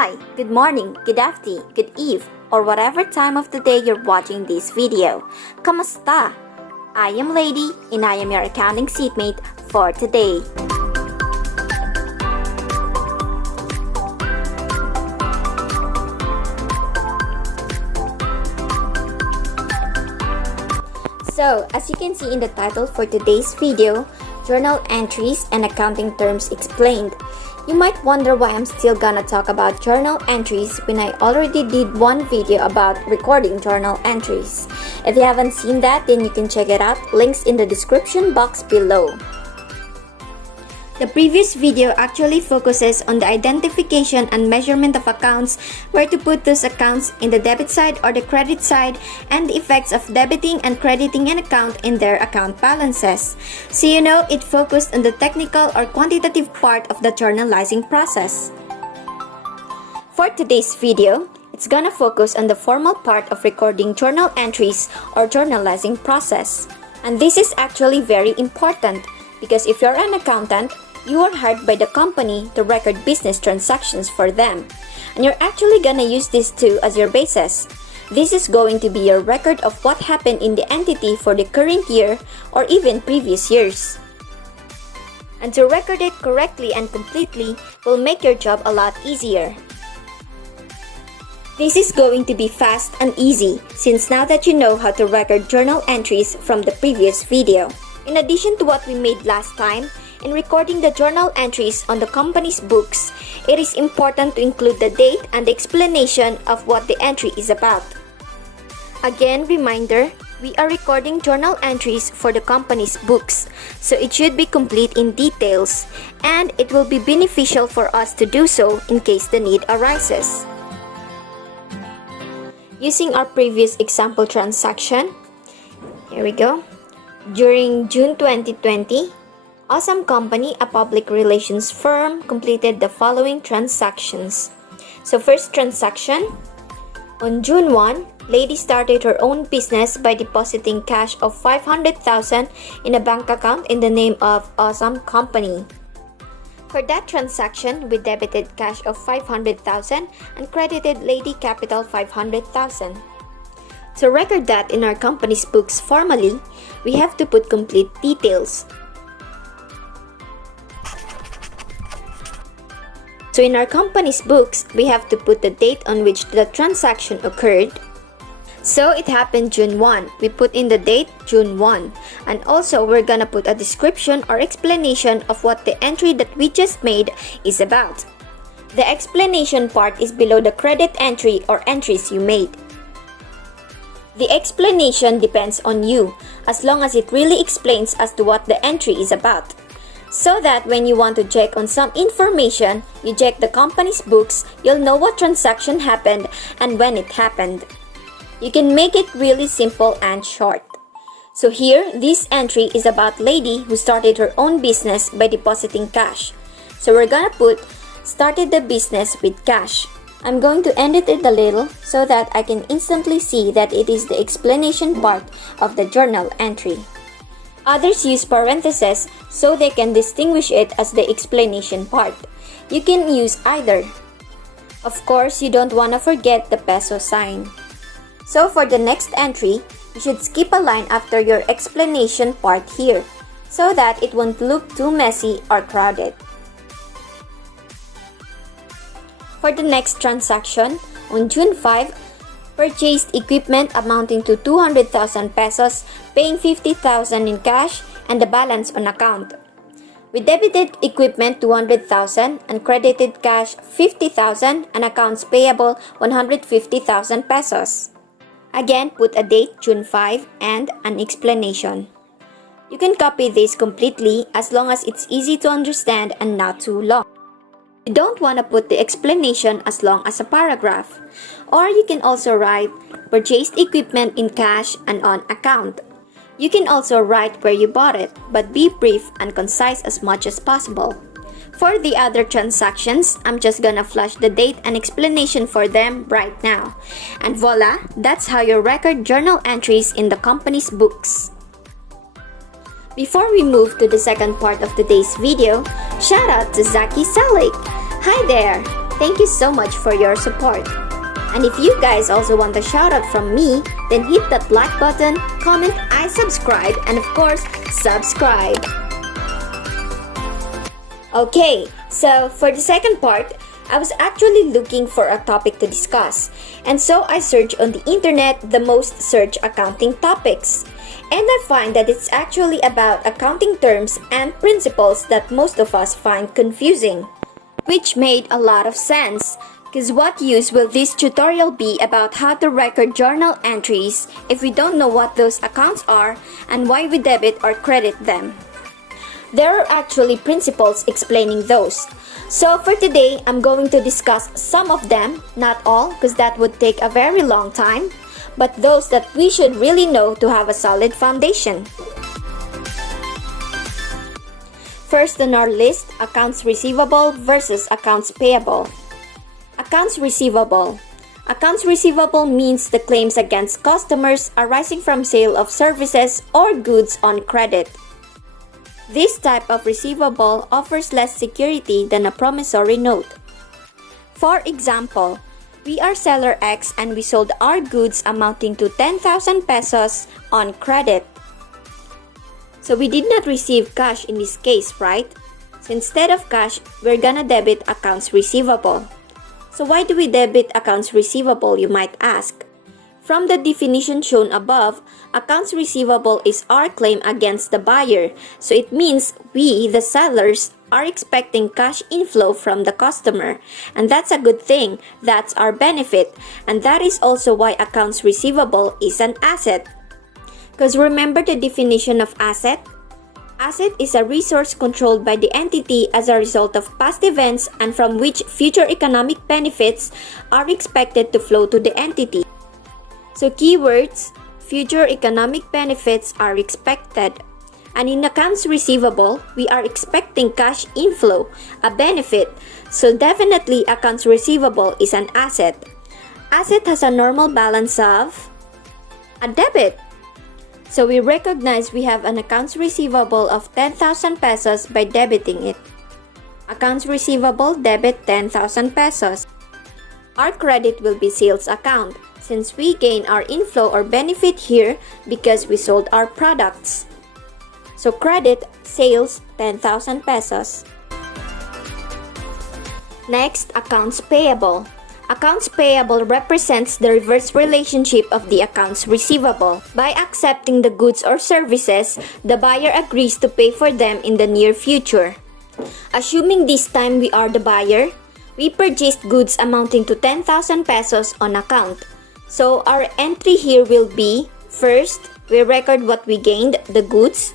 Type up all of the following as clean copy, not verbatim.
Hi, good morning, good afternoon, good eve, or whatever time of the day you're watching this video. Kamusta? I am Lady and I am your accounting seatmate for today. So, as you can see in the title for today's video, Journal Entries and Accounting Terms Explained. You might wonder why I'm still gonna talk about journal entries when I already did one video about recording journal entries. If you haven't seen that, then you can check it out, links in the description box below. The previous video actually focuses on the identification and measurement of accounts, where to put those accounts in the debit side or the credit side, and the effects of debiting and crediting an account in their account balances. So it focused on the technical or quantitative part of the journalizing process. For today's video, it's gonna focus on the formal part of recording journal entries or journalizing process. And this is actually very important because if you're an accountant, you are hired by the company to record business transactions for them. And you're actually gonna use this too as your basis. This is going to be your record of what happened in the entity for the current year or even previous years. And to record it correctly and completely will make your job a lot easier. This is going to be fast and easy since now that you know how to record journal entries from the previous video. In addition to what we made last time, in recording the journal entries on the company's books, it is important to include the date and the explanation of what the entry is about. Again, reminder, we are recording journal entries for the company's books, so it should be complete in details, and it will be beneficial for us to do so in case the need arises. Using our previous example transaction, here we go. During June 2020, Awesome Company, a public relations firm, completed the following transactions. So first transaction, on June 1, Lady started her own business by depositing cash of 500,000 in a bank account in the name of Awesome Company. For that transaction, we debited cash of 500,000 and credited Lady capital 500,000. To record that in our company's books formally, we have to put complete details. So in our company's books, we have to put the date on which the transaction occurred. So it happened June 1. We put in the date June 1. And also we're gonna put a description or explanation of what the entry that we just made is about. The explanation part is below the credit entry or entries you made. The explanation depends on you, as long as it really explains as to what the entry is about. So that when you want to check on some information, you check the company's books, you'll know what transaction happened and when it happened. You can make it really simple and short. So here, this entry is about Lady who started her own business by depositing cash. So we're gonna put, started the business with cash. I'm going to edit it a little so that I can instantly see that it is the explanation part of the journal entry. Others use parentheses so they can distinguish it as the explanation part. You can use either. Of course, you don't want to forget the peso sign. So for the next entry, you should skip a line after your explanation part here so that it won't look too messy or crowded. For the next transaction, on June 5, purchased equipment amounting to 200,000 pesos, paying 50,000 in cash and the balance on account. We debited equipment 200,000 and credited cash 50,000 and accounts payable 150,000 pesos. Again, put a date June 5 and an explanation. You can copy this completely as long as it's easy to understand and not too long. You don't want to put the explanation as long as a paragraph. Or you can also write purchased equipment in cash and on account. You can also write where you bought it, but be brief and concise as much as possible. For the other transactions, I'm just gonna flash the date and explanation for them right now. And voila, that's how you record journal entries in the company's books. Before we move to the second part of today's video, shout out to Zaki Salik. Hi there! Thank you so much for your support. And if you guys also want a shout out from me, then hit that like button, comment I subscribe, and of course, subscribe. Okay, so for the second part, I was actually looking for a topic to discuss, and so I searched on the internet the most searched accounting topics. And I find that it's actually about accounting terms and principles that most of us find confusing. Which made a lot of sense, because what use will this tutorial be about how to record journal entries if we don't know what those accounts are and why we debit or credit them? There are actually principles explaining those. So for today, I'm going to discuss some of them, not all because that would take a very long time, but those that we should really know to have a solid foundation. First on our list, accounts receivable versus accounts payable. Accounts receivable. Accounts receivable means the claims against customers arising from sale of services or goods on credit. This type of receivable offers less security than a promissory note. For example, we are seller X and we sold our goods amounting to 10,000 pesos on credit. So we did not receive cash in this case, right? So instead of cash, we're gonna debit accounts receivable. So why do we debit accounts receivable, you might ask? From the definition shown above, accounts receivable is our claim against the buyer. So it means we, the sellers, are expecting cash inflow from the customer. And that's a good thing. That's our benefit. And that is also why accounts receivable is an asset. Because remember the definition of asset? Asset is a resource controlled by the entity as a result of past events and from which future economic benefits are expected to flow to the entity. So keywords, future economic benefits are expected. And in accounts receivable, we are expecting cash inflow, a benefit. So definitely accounts receivable is an asset. Asset has a normal balance of a debit. So we recognize we have an accounts receivable of 10,000 pesos by debiting it. Accounts receivable debit 10,000 pesos. Our credit will be sales account, since we gain our inflow or benefit here because we sold our products. So credit sales 10,000 pesos. Next, accounts payable. Accounts payable represents the reverse relationship of the accounts receivable. By accepting the goods or services, the buyer agrees to pay for them in the near future. Assuming this time we are the buyer, we purchased goods amounting to 10,000 pesos on account. So our entry here will be, first, we record what we gained, the goods.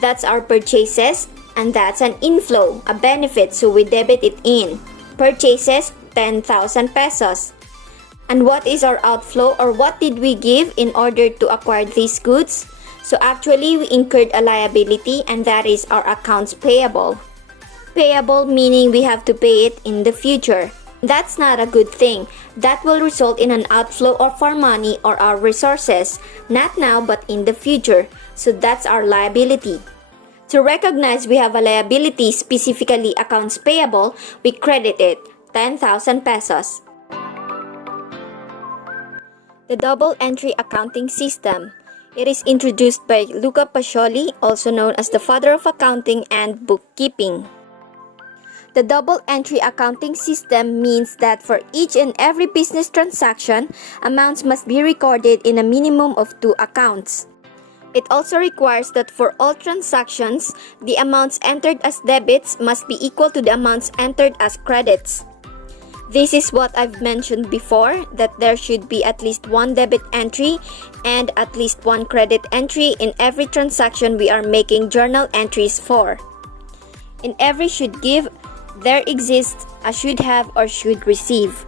That's our purchases, and that's an inflow, a benefit, so we debit it in. Purchases, 10,000 pesos. And what is our outflow, or what did we give in order to acquire these goods? So actually, we incurred a liability, and that is our accounts payable. Payable meaning we have to pay it in the future. That's not a good thing. That will result in an outflow of our money or our resources, not now but in the future. So that's our liability. To recognize we have a liability, specifically accounts payable, we credit it, 10,000 pesos. The double entry accounting system. It is introduced by Luca Pacioli, also known as the father of accounting and bookkeeping. The double entry accounting system means that for each and every business transaction, amounts must be recorded in a minimum of 2 accounts. It also requires that for all transactions, the amounts entered as debits must be equal to the amounts entered as credits. This is what I've mentioned before, that there should be at least 1 debit entry and at least 1 credit entry in every transaction we are making journal entries for. In every should give, there exists a should have or should receive.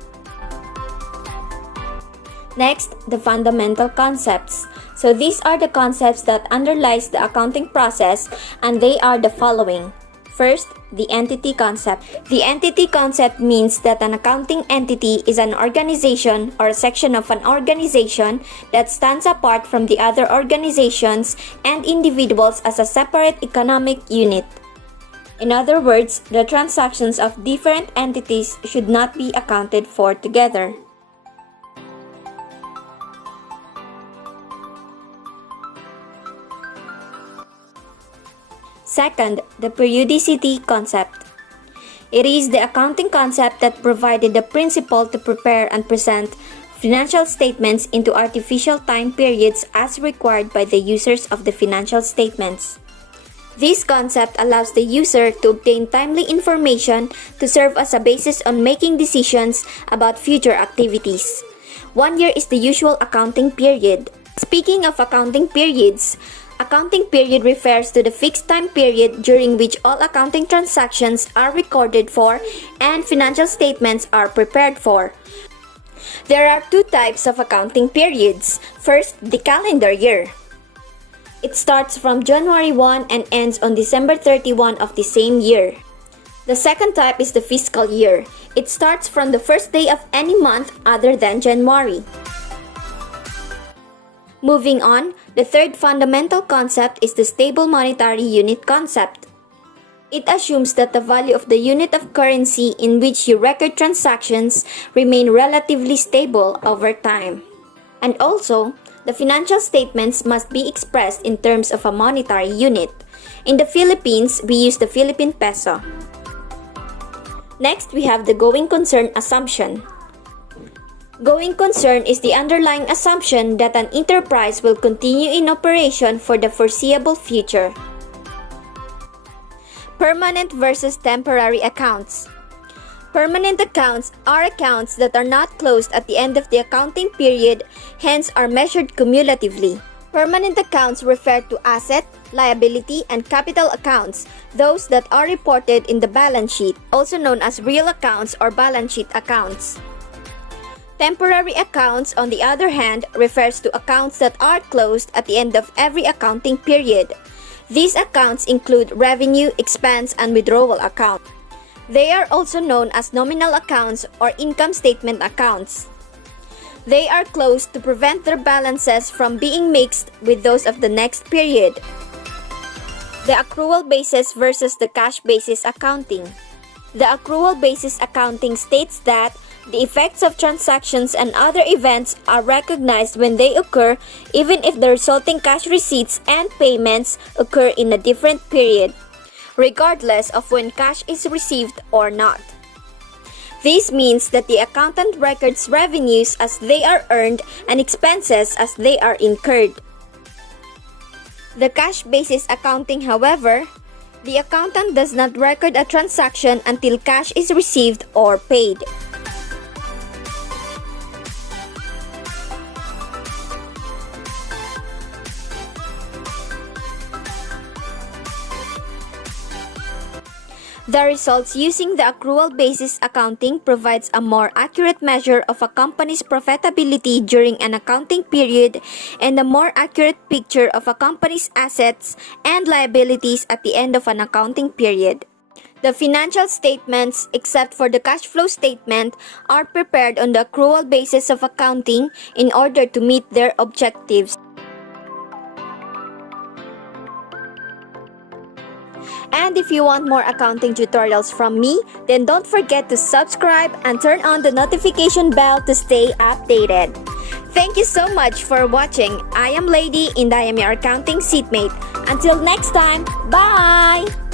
Next, the fundamental concepts. So these are the concepts that underlies the accounting process, and they are the following. First, the entity concept. The entity concept means that an accounting entity is an organization or a section of an organization that stands apart from the other organizations and individuals as a separate economic unit. In other words, the transactions of different entities should not be accounted for together. Second, the periodicity concept. It is the accounting concept that provided the principle to prepare and present financial statements into artificial time periods as required by the users of the financial statements. This concept allows the user to obtain timely information to serve as a basis on making decisions about future activities. 1 year is the usual accounting period. Speaking of accounting periods, accounting period refers to the fixed time period during which all accounting transactions are recorded for and financial statements are prepared for. There are two types of accounting periods. First, the calendar year. It starts from January 1 and ends on December 31 of the same year. The second type is the fiscal year. It starts from the first day of any month other than January. Moving on, the third fundamental concept is the stable monetary unit concept. It assumes that the value of the unit of currency in which you record transactions remain relatively stable over time. And also, the financial statements must be expressed in terms of a monetary unit. In the Philippines, we use the Philippine peso. Next, we have the going concern assumption. Going concern is the underlying assumption that an enterprise will continue in operation for the foreseeable future. Permanent versus temporary accounts. Permanent accounts are accounts that are not closed at the end of the accounting period, hence are measured cumulatively. Permanent accounts refer to asset, liability, and capital accounts, those that are reported in the balance sheet, also known as real accounts or balance sheet accounts. Temporary accounts, on the other hand, refers to accounts that are closed at the end of every accounting period. These accounts include revenue, expense, and withdrawal accounts. They are also known as nominal accounts or income statement accounts. They are closed to prevent their balances from being mixed with those of the next period. The accrual basis versus the cash basis accounting. The accrual basis accounting states that the effects of transactions and other events are recognized when they occur, even if the resulting cash receipts and payments occur in a different period, regardless of when cash is received or not. This means that the accountant records revenues as they are earned and expenses as they are incurred. The cash basis accounting, however, the accountant does not record a transaction until cash is received or paid. The results using the accrual basis accounting provides a more accurate measure of a company's profitability during an accounting period and a more accurate picture of a company's assets and liabilities at the end of an accounting period. The financial statements, except for the cash flow statement, are prepared on the accrual basis of accounting in order to meet their objectives. And if you want more accounting tutorials from me, then don't forget to subscribe and turn on the notification bell to stay updated. Thank you so much for watching. I am Lady and I am your accounting seatmate. Until next time, bye!